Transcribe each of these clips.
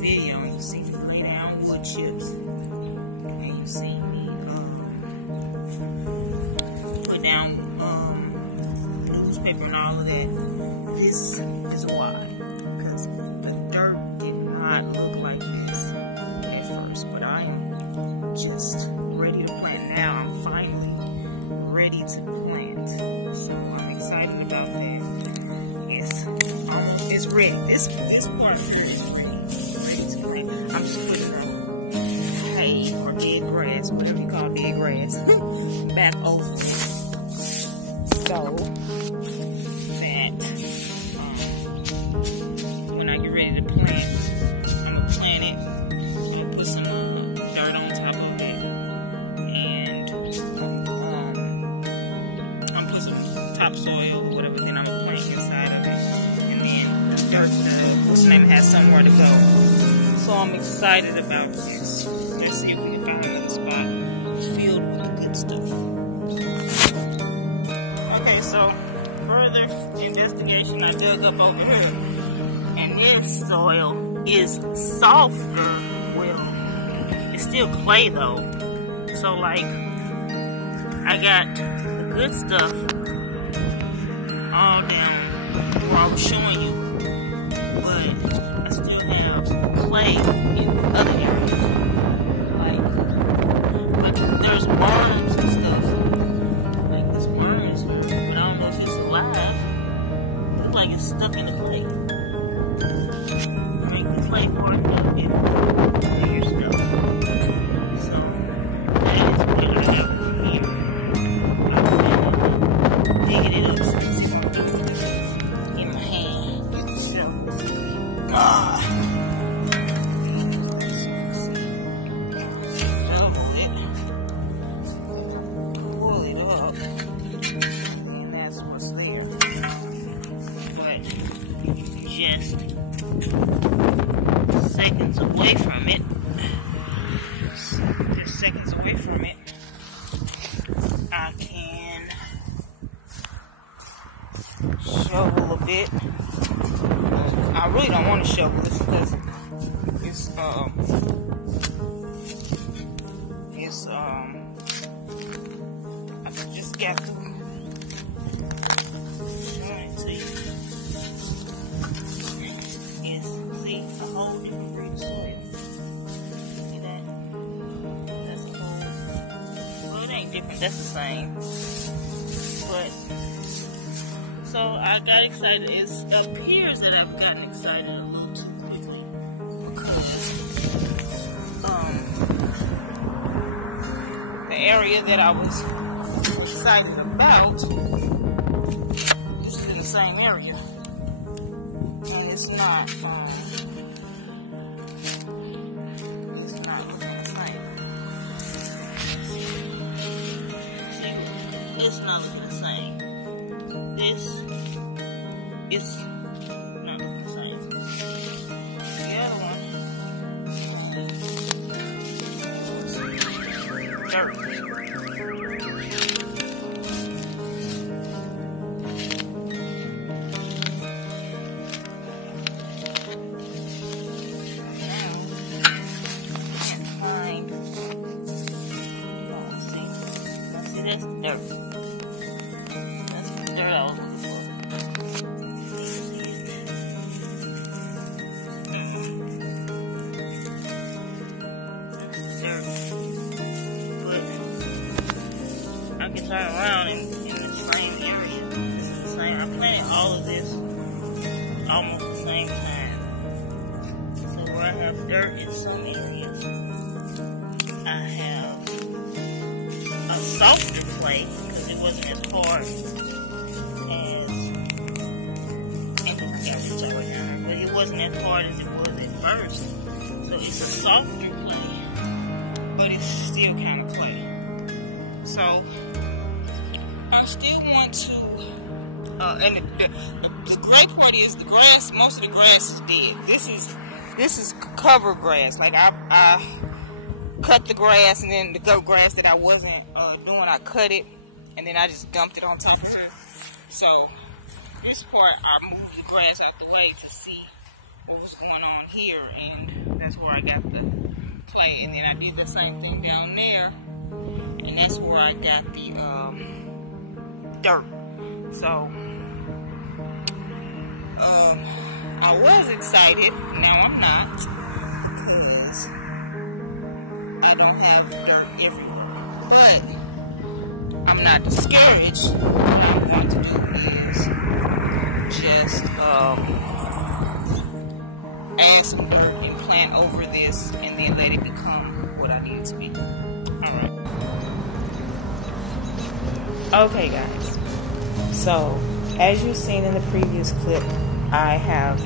Video, and you see me lay down wood chips, and you see me put down newspaper and all of that. This is why, because the dirt did not look like this at first, but I am just ready to plant now. I'm finally ready to plant, so I'm excited about that. It's ready. This part is ready. I'm just putting hay or dead grass, whatever you call dead grass, back over so that when I get ready to plant, I'm gonna plant it and put some dirt on top of it, and I'm put some topsoil or whatever. Then I'm gonna plant inside of it, and then the dirt, what's the name, has somewhere to go. So I'm excited about this. Let's see if we can find another spot filled with the good stuff. Okay, so further investigation, I dug up over here. And this soil is softer. Well, it's still clay though. So like, I got the good stuff all down where I was showing you. But I still have clay in other areas, but there's worms and stuff, like this worms, but I don't know if it's alive. It looks like it's stuck in the clay. Make the clay hard enough and bigger stuff. So that is what I have here. I'm digging it up in my hand. So, pull it up, and that's what's there. But just seconds away from it, I can shovel a bit. I really don't want to shovel this because I just got to show it to you. See, a whole different green soil. See that? That's a whole, well, it ain't different, that's the same. But, so I got excited. It appears that I've gotten excited a little too quickly because the area that I was excited about is in the same area, and it's not looking the same. See, it's not looking the same. This is not the same. The other one, dirt. Now, I can't find. See, that's the dirt. That's the dirt I was looking for. I can turn around in the same area. It's the same. I planted all of this almost the same time. So where I have dirt in some areas, I have a softer clay because it wasn't as hard wasn't as hard as it was at first. So it's a softer clay, but it's still kind of clay. So I still want to, and the great part is the grass, most of the grass is dead. This is cover grass. Like I cut the grass, and then the grass that I wasn't doing, I cut it, and then I just dumped it on top of it. So this part, I moved the grass out the way to see what was going on here, and that's where I got the clay. And then I did the same thing down there, and that's where I got the dirt. So I was excited. Now I'm not, because I don't have dirt everywhere. But I'm not discouraged. What I'm going to do is just add some dirt and plant over this, and then let it become what I need it to be. Alright. Okay, guys. So, as you've seen in the previous clip, I have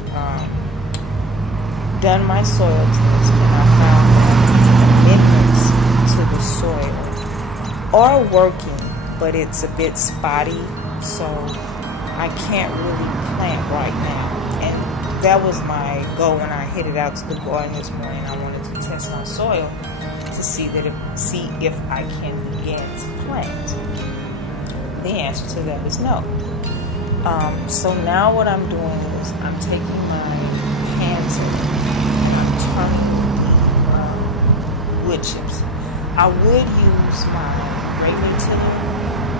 done my soil test, and I found that amendments to the soil are working, but it's a bit spotty, so I can't really plant right now. And that was my goal when I headed out to the garden this morning. I wanted to test my soil to see if I can begin to plant. The answer to that is no. So now what I'm doing is I'm taking my hands and I'm turning the wood chips. I would use my gravy tiller,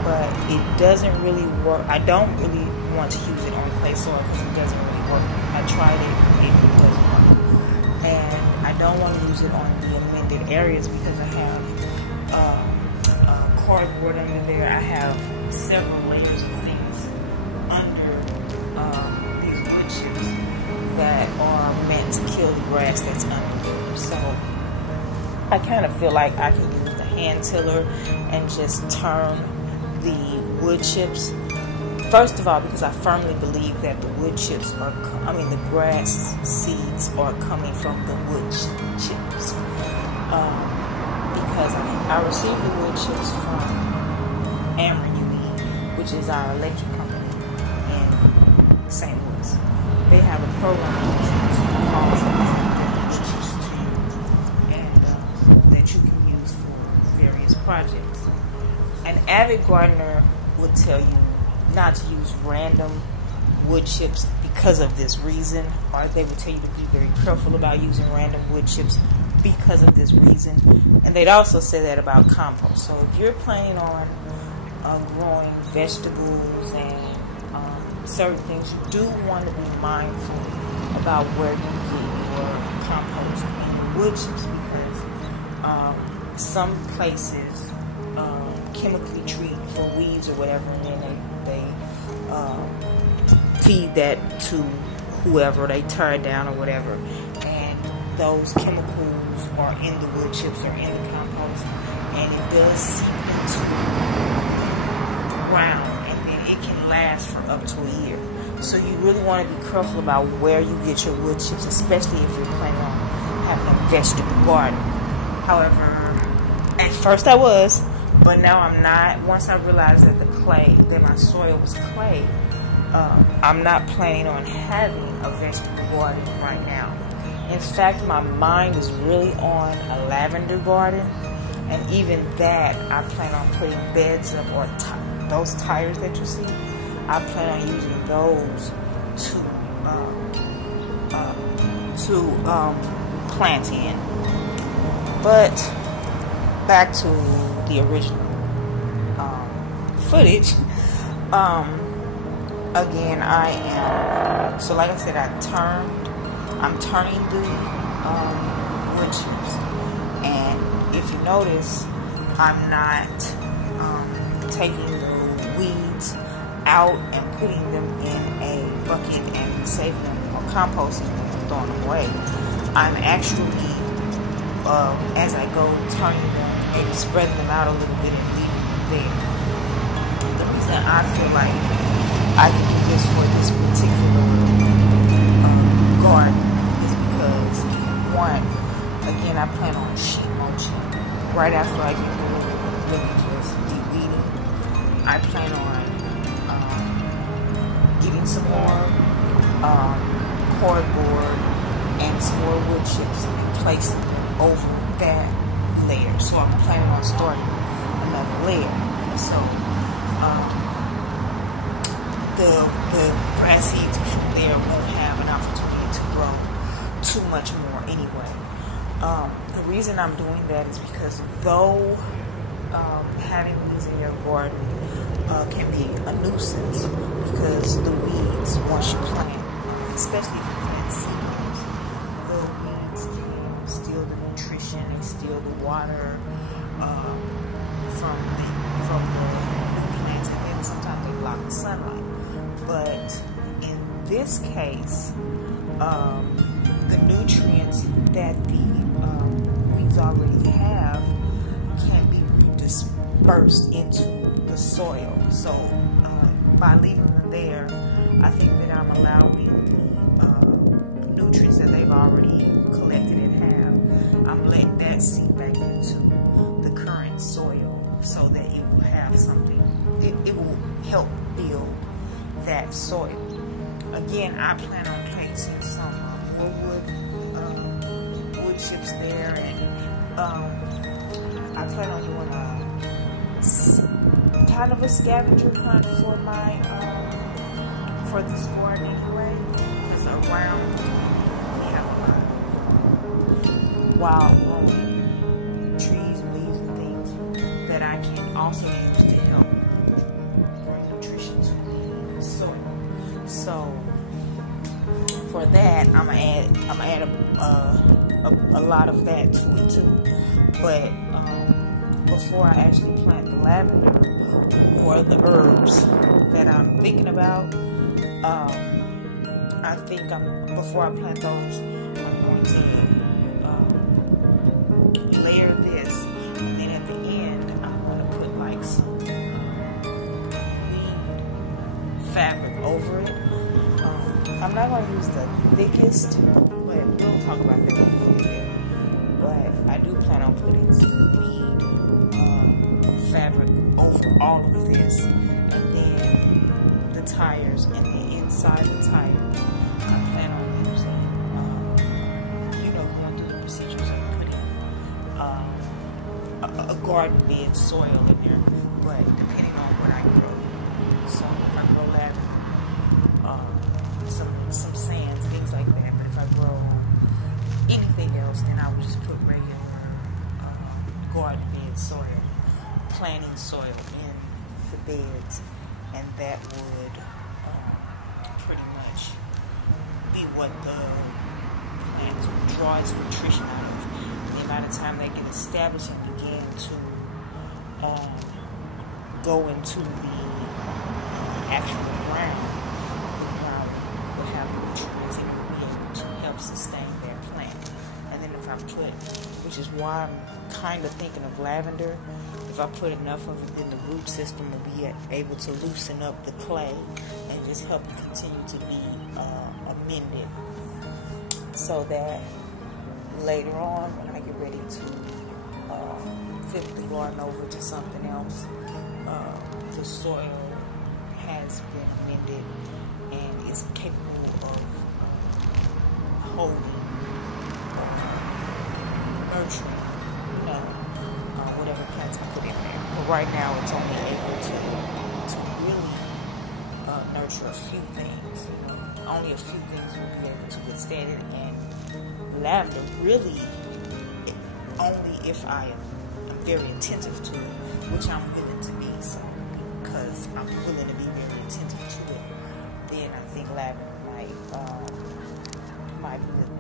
but it doesn't really work. I don't really want to use it on clay soil because it doesn't really work. I tried it, it doesn't work. And I don't want to use it on the amended areas because I have cardboard under there. I have several layers of things under these wood chips that are meant to kill the grass that's under there. So I kind of feel like I can use the hand tiller and just turn the wood chips. First of all, because I firmly believe that the wood chips are, the grass seeds are coming from the wood chips. Because I received the wood chips from which is our electric company in St. Louis. They have a program that you can use for various projects. An avid gardener would tell you not to use random wood chips because of this reason, or they would tell you to be very careful about using random wood chips because of this reason. And they'd also say that about compost. So if you're planning on growing vegetables and certain things, you do want to be mindful about where you get your compost and your wood chips, because some places chemically treat for weeds or whatever, and then they feed that to whoever, they tear it down or whatever, and those chemicals are in the wood chips or in the compost, and it does seep into ground, and then it can last for up to a year. So you really want to be careful about where you get your wood chips, especially if you're planning on having a vegetable garden. However, at first I was, but now I'm not. Once I realized that my soil was clay, I'm not planning on having a vegetable garden right now. In fact, my mind is really on a lavender garden, and even that I plan on putting beds up, or those tires that you see, I plan on using those to plant in. But back to the original footage. Again, so like I said, I'm turning the wood chips, and if you notice, I'm not taking the weeds out and putting them in a bucket and saving them or composting them and throwing them away. I'm actually, as I go, turning them, maybe spreading them out a little bit and leaving them there. The reason I feel like I can do this for this particular garden is because, one, again, I plan on sheet mulching right after I get through really just de-weeding. I plan on getting some more cardboard and some more wood chips and placing them over that layer. So I'm planning on starting another layer. And so the grass seeds from there won't have an opportunity to grow too much more anyway. The reason I'm doing that is because though having these in your garden can be a nuisance, because the weeds, once you plant, especially if you plant seedlings, the weeds can steal the nutrition, they steal the water from the new plants, and then sometimes they block the sunlight. But in this case, the nutrients that the weeds already have can be dispersed into the soil. So by leaving them there, I think that I'm allowing the nutrients that they've already collected and have, I'm letting that seep back into the current soil so that it will have something, it will help build that soil. Again, I plan on placing some more wood chips there, and I plan on doing a kind of a scavenger hunt for my for this garden anyway, because around we have a lot of wild growing trees and leaves and things that I can also use to help bring nutrition to the soil. So for that, I'm gonna add a lot of that to it too. But before I actually plant the lavender or the herbs that I'm thinking about, I think before I plant those, I'm going to layer this, and then at the end, I'm going to put like some weed fabric over it. I'm not going to use the thickest, but we'll talk about that when we get there. But I do plan on putting some weed fabric over all of this, and then the tires, and then inside the tires, I plan on using, going through the procedures of putting a garden bed soil in there, but depending on what I grow. So if I grow lavender, some sands, things like that. But if I grow anything else, then I would just put regular garden bed soil, planting soil in the beds, and that would pretty much be what the plants would draw its nutrition out of. And by the time they get established and begin to go into the actual ground, will have nutrients and will be able to help sustain their plant. And then if I put, which is why I'm kind of thinking of lavender, if I put enough of it, then the root system will be able to loosen up the clay and just help it continue to be amended, so that later on when I get ready to flip the garden over to something else, the soil has been amended and is capable of holding or nurturing, whatever plants I put in there. But right now, it's only able to really nurture a few things. Only a few things will be able to withstand it. And lavender, really, only if I am very attentive to it, which I'm willing to be. So, because I'm willing to be very attentive to it, then I think lavender might be the thing.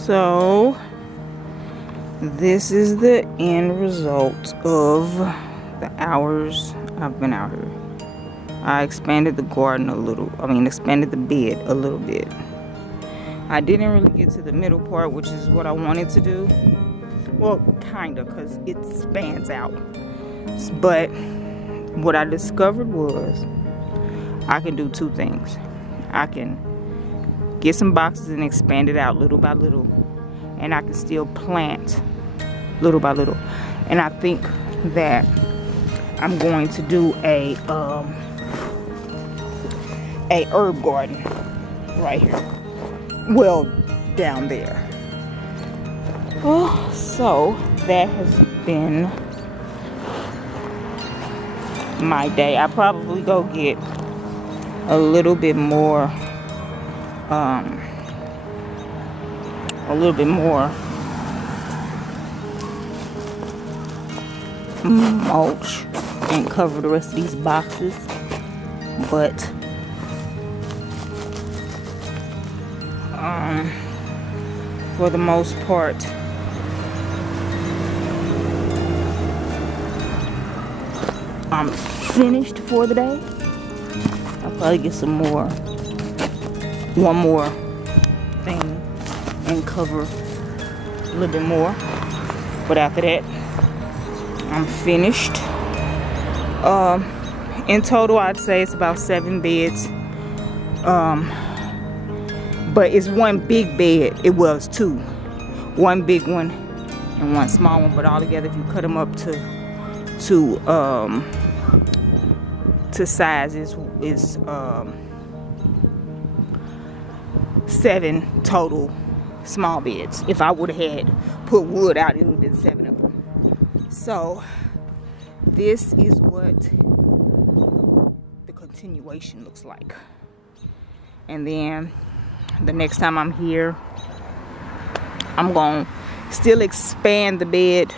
So this is the end result of the hours I've been out here. I expanded the garden a little. Expanded the bed a little bit. I didn't really get to the middle part, which is what I wanted to do. Well, kinda, because it spans out. But what I discovered was I can do two things. I can get some boxes and expand it out little by little, and I can still plant little by little. And I think that I'm going to do a herb garden right here. Well, down there. Oh, so that has been my day. I probably go get a little bit more mulch and cover the rest of these boxes, but for the most part, I'm finished for the day. I'll probably get one more thing and cover a little bit more, but after that I'm finished. In total I'd say it's about 7 beds, but it's one big bed. It was 2, one big one and one small one, but all together if you cut them up to size is 7 total small beds. If I would have had put wood out, it would have been 7 of them. So this is what the continuation looks like. And then the next time I'm here, I'm gonna still expand the bed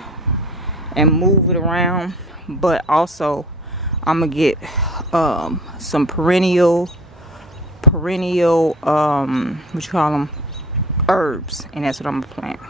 and move it around, but also I'm gonna get some perennial what you call them, herbs, and that's what I'm gonna plant.